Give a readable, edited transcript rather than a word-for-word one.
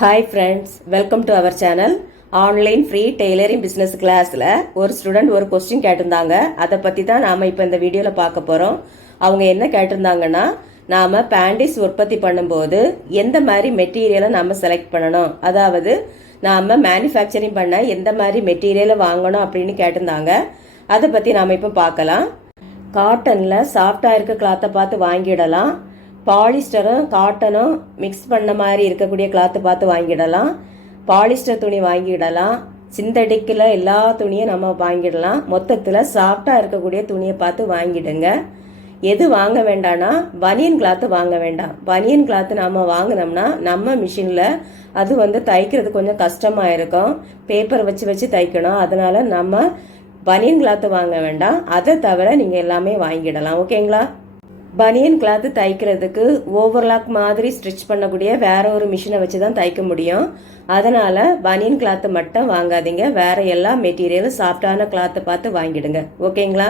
Hi friends, welcome to our channel. Online free tailoring business கிளாஸில் ஒரு student ஒரு question கேட்டிருந்தாங்க. அதை பற்றி தான் நாம் இப்போ இந்த வீடியோவில் பார்க்க போகிறோம். அவங்க என்ன கேட்டிருந்தாங்கன்னா, நாம் பேண்டிஸ் உற்பத்தி பண்ணும்போது எந்த மாதிரி மெட்டீரியலை நாம் செலக்ட் பண்ணணும், அதாவது நாம் மேனுஃபேக்சரிங் பண்ண எந்த மாதிரி மெட்டீரியலை வாங்கணும் அப்படின்னு கேட்டிருந்தாங்க. அதை பற்றி நாம் இப்போ பார்க்கலாம். காட்டனில் சாஃப்டாக இருக்க கிளாத்தை பார்த்து வாங்கிடலாம். பாலிஸ்டரும் காட்டனும் மிக்ஸ் பண்ண மாதிரி இருக்கக்கூடிய கிளாத்து பார்த்து வாங்கிடலாம். பாலிஸ்டர் துணி வாங்கிடலாம். சிந்தடிக்கில் எல்லா துணியும் நம்ம வாங்கிடலாம். மொத்தத்தில் சாஃப்டாக இருக்கக்கூடிய துணியை பார்த்து வாங்கிடுங்க. எது வாங்க வேண்டாம்னா பனியன் கிளாத்து வாங்க வேண்டாம். பனியன் கிளாத்து நம்ம வாங்கினோம்னா நம்ம மிஷினில் அது தைக்கிறது கொஞ்சம் கஷ்டமாக இருக்கும். பேப்பர் வச்சு தைக்கணும். அதனால நம்ம பனியன் கிளாத்து வாங்க வேண்டாம். அதை தவிர நீங்கள் எல்லாமே வாங்கிடலாம். ஓகேங்களா? பனியன் கிளாத்து தைக்கிறதுக்கு ஓவர்லாக் மாதிரி ஸ்டிச் பண்ணக்கூடிய வேற ஒரு மிஷினை வச்சு தான் தைக்க முடியும். அதனால பனியன் கிளாத்து மட்டும் வாங்காதீங்க. வேற எல்லா மெட்டீரியலும் சாஃப்டான கிளாத்தை பார்த்து வாங்கிடுங்க. ஓகேங்களா?